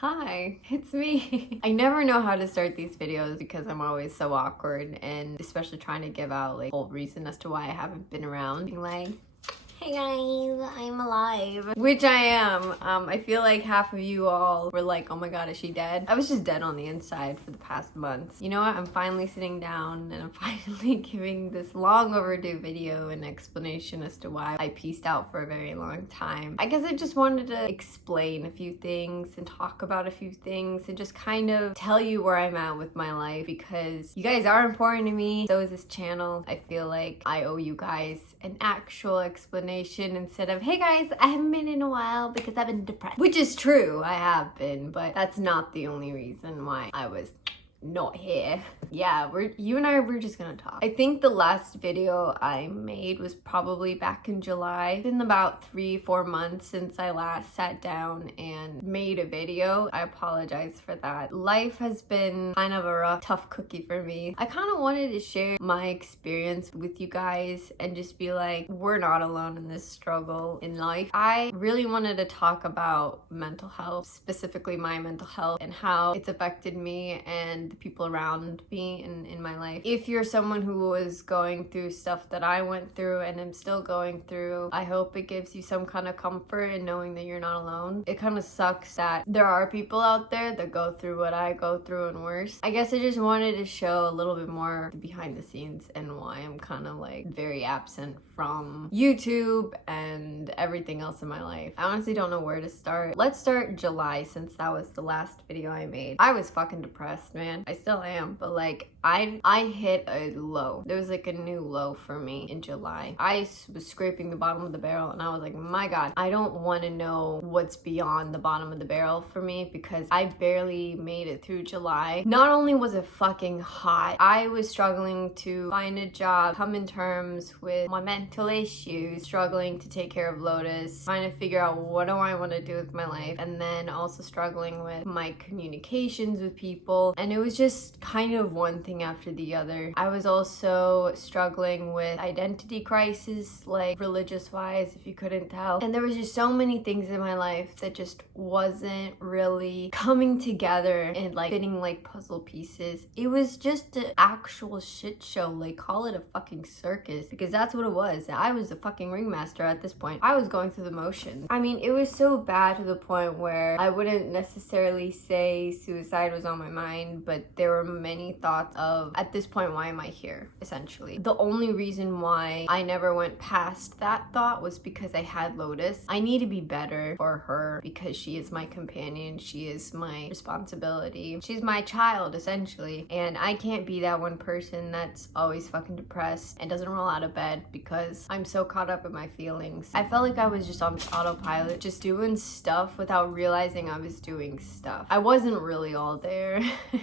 Hi, it's me. I never know how to start these videos because I'm always so awkward, and especially trying to give out like whole reason as to why I haven't been around. Being like, hey guys, I'm alive. Which I am. I feel like half of you all were like, oh my god, is she dead? I was just dead on the inside for the past months. You know what? I'm finally sitting down and I'm finally giving this long overdue video an explanation as to why I peaced out for a very long time. I guess I just wanted to explain a few things and talk about a few things and just kind of tell you where I'm at with my life, because you guys are important to me. So is this channel. I feel like I owe you guys an actual explanation instead of, hey guys, I haven't been in a while because I've been depressed. Which is true, I have been, but that's not the only reason why I was not here. Yeah, you and I, we're just gonna talk. I think the last video I made was probably back in July. It's been about 3-4 months since I last sat down and made a video. I apologize for that. Life has been kind of a rough, tough cookie for me. I kind of wanted to share my experience with you guys and just be like, we're not alone in this struggle in life. I really wanted to talk about mental health, specifically my mental health, and how it's affected me and the people around me in my life. If you're someone who was going through stuff that I went through and am still going through, I hope it gives you some kind of comfort in knowing that you're not alone. It kind of sucks that there are people out there that go through what I go through and worse. I guess I just wanted to show a little bit more behind the scenes and why I'm kind of like very absent from YouTube and everything else in my life. I honestly don't know where to start. Let's start July, since that was the last video I made. I was fucking depressed, man. I still am, but like I hit a low. There was like a new low for me in July. I was scraping the bottom of the barrel and I was like, my god, I don't want to know what's beyond the bottom of the barrel for me, because I barely made it through July. Not only was it fucking hot, I was struggling to find a job, come in terms with my mental issues, struggling to take care of Lotus, trying to figure out what do I want to do with my life, and then also struggling with my communications with people. And it was just kind of one thing after the other. I was also struggling with identity crisis, like religious wise, if you couldn't tell. And there was just so many things in my life that just wasn't really coming together and like fitting like puzzle pieces. It was just an actual shit show. Like, call it a fucking circus, because that's what it was. I was the fucking ringmaster at this point. I was going through the motions. I mean, it was so bad to the point where I wouldn't necessarily say suicide was on my mind, but there were many thoughts of, at this point, why am I here, essentially. The only reason why I never went past that thought was because I had Lotus. I need to be better for her because she is my companion. She is my responsibility. She's my child, essentially. And I can't be that one person that's always fucking depressed and doesn't roll out of bed because I'm so caught up in my feelings. I felt like I was just on autopilot, just doing stuff without realizing I was doing stuff. I wasn't really all there.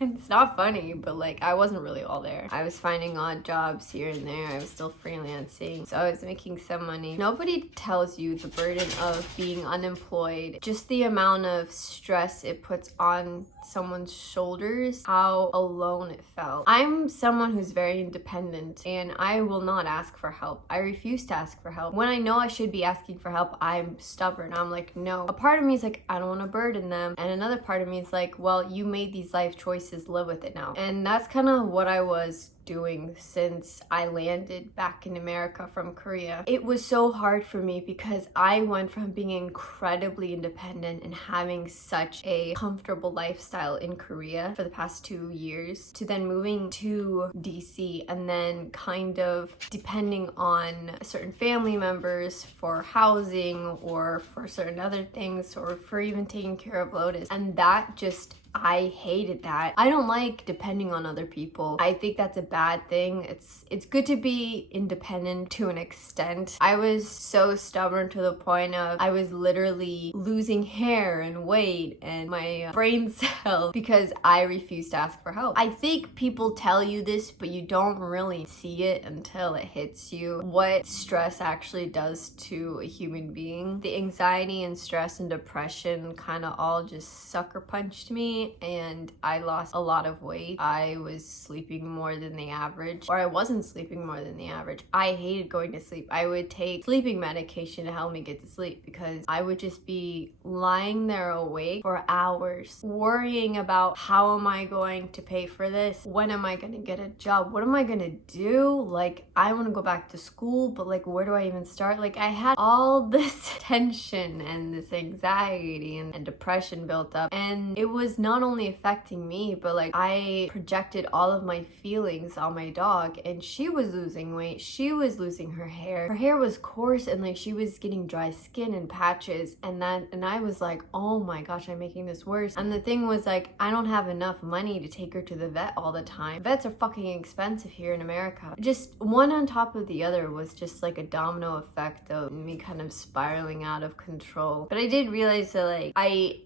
It's not funny, but like I wasn't really all there. I was finding odd jobs here and there. I was still freelancing, so I was making some money. Nobody tells you the burden of being unemployed, just the amount of stress it puts on someone's shoulders, how alone it felt. I'm someone who's very independent and I will not ask for help. I refuse to ask for help. When I know I should be asking for help, I'm stubborn. I'm like, no. A part of me is like, I don't want to burden them, and another part of me is like, well, you made these life choices, live with it now. And that's kind of what I was doing since I landed back in America from Korea. It was so hard for me because I went from being incredibly independent and having such a comfortable lifestyle in Korea for the past 2 years to then moving to DC and then kind of depending on certain family members for housing or for certain other things or for even taking care of Lotus. And that just, I hated that. I don't like depending on other people. I think that's a bad thing. It's good to be independent to an extent. I was so stubborn to the point of I was literally losing hair and weight and my brain cells because I refused to ask for help. I think people tell you this, but you don't really see it until it hits you. What stress actually does to a human being. The anxiety and stress and depression kind of all just sucker punched me and I lost a lot of weight. I was sleeping more than they the average, or I wasn't sleeping more than the average. I hated going to sleep. I would take sleeping medication to help me get to sleep because I would just be lying there awake for hours, worrying about how am I going to pay for this? When am I gonna get a job? What am I gonna do? Like, I wanna go back to school, but like, where do I even start? Like, I had all this tension and this anxiety and depression built up, and it was not only affecting me, but like, I projected all of my feelings on my dog, and she was losing weight, she was losing her hair was coarse, and like, she was getting dry skin and patches, and I was like, oh my gosh, I'm making this worse. And the thing was, like, I don't have enough money to take her to the vet all the time. Vets are fucking expensive here in America. Just one on top of the other was just like a domino effect of me kind of spiraling out of control. But I did realize that like,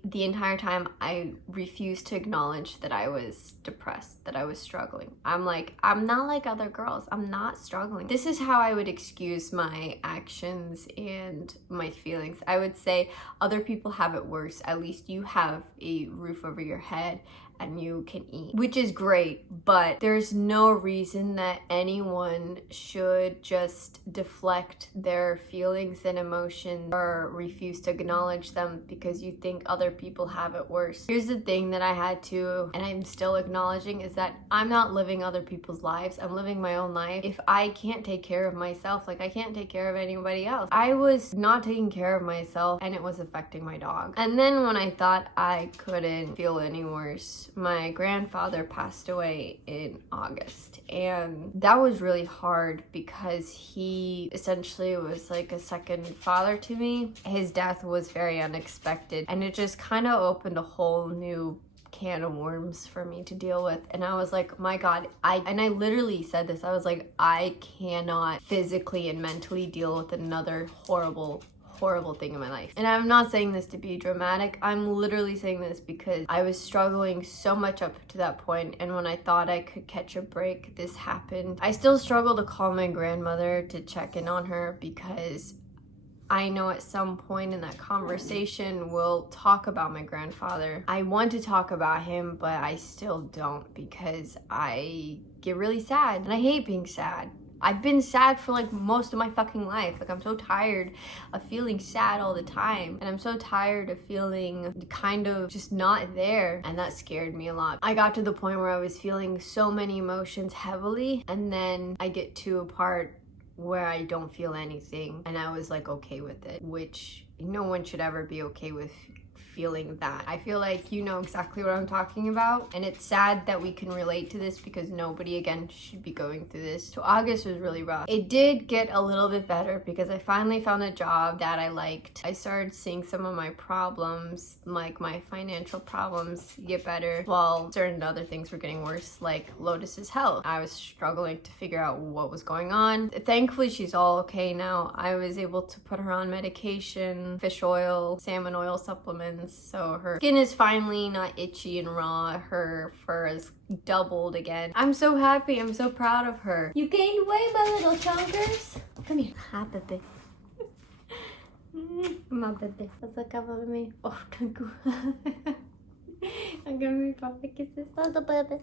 the entire time I refused to acknowledge that I was depressed, that I was struggling. I'm like, I'm not like other girls. I'm not struggling. This is how I would excuse my actions and my feelings. I would say other people have it worse. At least you have a roof over your head and you can eat, which is great, but there's no reason that anyone should just deflect their feelings and emotions or refuse to acknowledge them because you think other people have it worse. Here's the thing that I had to, and I'm still acknowledging, is that I'm not living other people's lives. I'm living my own life. If I can't take care of myself, like, I can't take care of anybody else. I was not taking care of myself, and it was affecting my dog. And then when I thought I couldn't feel any worse, my grandfather passed away in August, and that was really hard because he essentially was like a second father to me. His death was very unexpected, and it just kind of opened a whole new can of worms for me to deal with. And I was like, my God, I literally said this, I was like, I cannot physically and mentally deal with another horrible thing in my life. And I'm not saying this to be dramatic. I'm literally saying this because I was struggling so much up to that point, and when I thought I could catch a break, this happened. I still struggle to call my grandmother to check in on her because I know at some point in that conversation we'll talk about my grandfather. I want to talk about him, but I still don't because I get really sad, and I hate being sad. I've been sad for like most of my fucking life. Like, I'm so tired of feeling sad all the time. And I'm so tired of feeling kind of just not there. And that scared me a lot. I got to the point where I was feeling so many emotions heavily. And then I get to a part where I don't feel anything. And I was like okay with it, which no one should ever be okay with feeling that. I feel like you know exactly what I'm talking about, and it's sad that we can relate to this because nobody again should be going through this. So August was really rough. It did get a little bit better because I finally found a job that I liked. I started seeing some of my problems, like my financial problems, get better while certain other things were getting worse, like Lotus's health. I was struggling to figure out what was going on. Thankfully, she's all okay now. I was able to put her on medication, fish oil, salmon oil supplements, so her skin is finally not itchy and raw. Her fur is doubled again. I'm so happy. I'm so proud of her. You gained weight, my little chunkers. Come here. Hi, baby. My baby. Let's look up at me. Oh, thank you. I'm gonna be puppy kisses. Oh, the baby.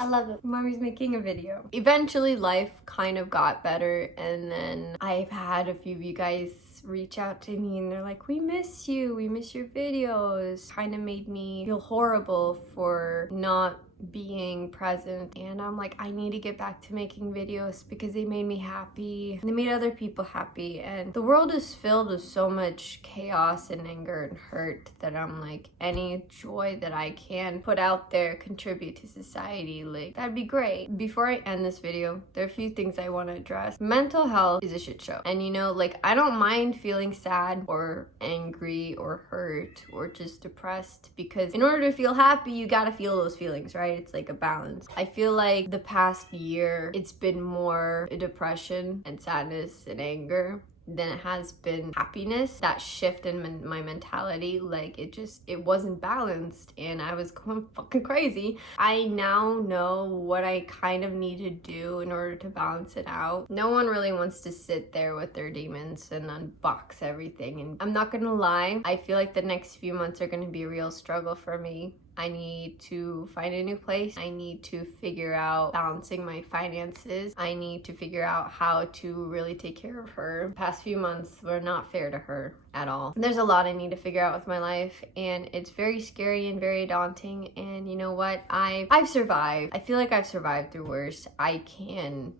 I love it. Mommy's making a video. Eventually, life kind of got better, and then I've had a few of you guys reach out to me and they're like, we miss you, we miss your videos. Kind of made me feel horrible for not being present, and I'm like, I need to get back to making videos because they made me happy and they made other people happy, and the world is filled with so much chaos and anger and hurt that I'm like, any joy that I can put out there, contribute to society, like, that'd be great. Before I end this video, there are a few things I want to address. Mental health is a shit show, and you know, like, I don't mind feeling sad or angry or hurt or just depressed, because in order to feel happy you gotta feel those feelings, right? It's like a balance. I feel like the past year it's been more depression and sadness and anger than it has been happiness. That shift in my mentality, like, it wasn't balanced and I was going fucking crazy. I now know what I kind of need to do in order to balance it out. No one really wants to sit there with their demons and unbox everything, and I'm not gonna lie, I feel like the next few months are gonna be a real struggle for me I need to find a new place. I need to figure out balancing my finances. I need to figure out how to really take care of her. The past few months were not fair to her at all. There's a lot I need to figure out with my life, and it's very scary and very daunting. And you know what? I've survived. I feel like I've survived through worse. I can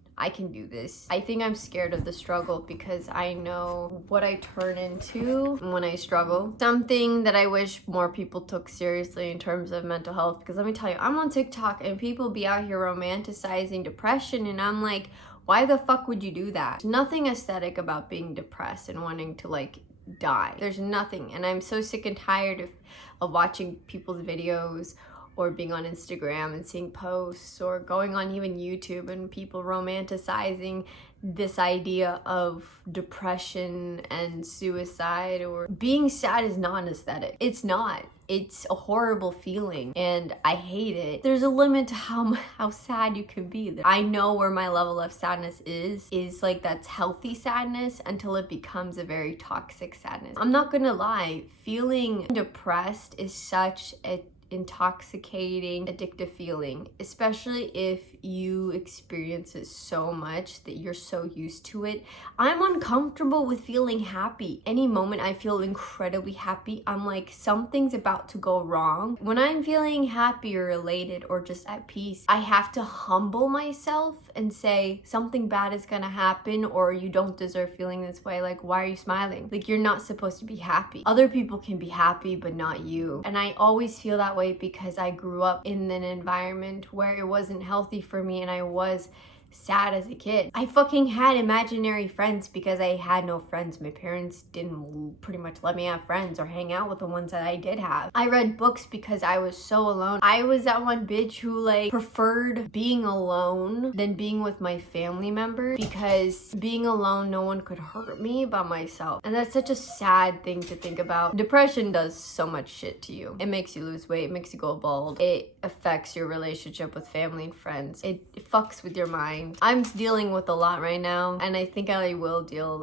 do this. I think I'm scared of the struggle because I know what I turn into when I struggle. Something that I wish more people took seriously in terms of mental health, because let me tell you, I'm on TikTok and people be out here romanticizing depression, and I'm like, why the fuck would you do that? There's nothing aesthetic about being depressed and wanting to like die. There's nothing. And I'm so sick and tired of watching people's videos or being on Instagram and seeing posts, or going on even YouTube and people romanticizing this idea of depression and suicide. Or being sad is not an aesthetic. It's not. It's a horrible feeling and I hate it. There's a limit to how sad you can be. I know where my level of sadness is like that's healthy sadness until it becomes a very toxic sadness. I'm not gonna lie, feeling depressed is such a intoxicating, addictive feeling, especially if you experience it so much that you're so used to it. I'm uncomfortable with feeling happy. Any moment I feel incredibly happy, I'm like, something's about to go wrong. When I'm feeling happy or elated or just at peace, I have to humble myself and say something bad is gonna happen, or you don't deserve feeling this way. Like, why are you smiling? Like, you're not supposed to be happy. Other people can be happy, but not you. And I always feel that way because I grew up in an environment where it wasn't healthy for me and I was sad as a kid. I fucking had imaginary friends because I had no friends. My parents didn't pretty much let me have friends or hang out with the ones that I did have. I read books because I was so alone. I was that one bitch who like preferred being alone than being with my family members, because being alone, no one could hurt me but myself. And that's such a sad thing to think about. Depression does so much shit to you. It makes you lose weight, it makes you go bald, it affects your relationship with family and friends, it fucks with your mind. I'm dealing with a lot right now, and I think I will deal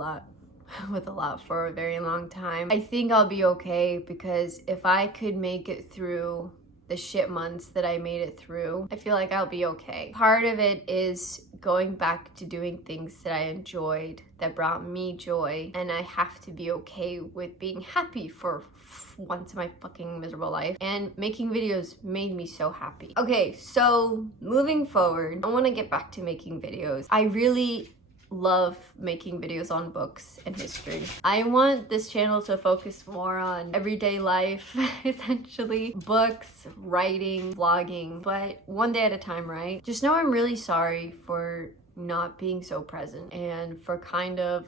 with a lot for a very long time. I think I'll be okay, because if I could make it through the shit months that I made it through, I feel like I'll be okay. Part of it is going back to doing things that I enjoyed, that brought me joy, and I have to be okay with being happy for once in my fucking miserable life, and making videos made me so happy. Okay, so moving forward, I want to get back to making videos. I really love making videos on books and history. I want this channel to focus more on everyday life, essentially. Books, writing, vlogging, but one day at a time, right? Just know I'm really sorry for not being so present and for kind of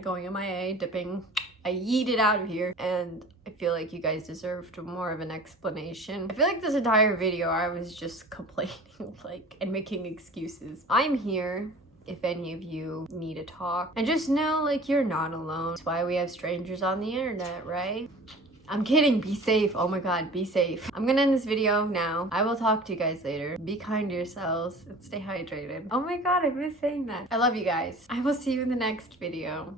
going MIA, dipping. I yeeted out of here, and I feel like you guys deserved more of an explanation. I feel like this entire video I was just complaining like and making excuses. I'm here if any of you need a talk, and just know like you're not alone. That's why we have strangers on the internet, right? I'm kidding, be safe. Oh my god, be safe. I'm gonna end this video now. I will talk to you guys later. Be kind to yourselves and stay hydrated. Oh my god, I miss saying that. I love you guys. I will see you in the next video.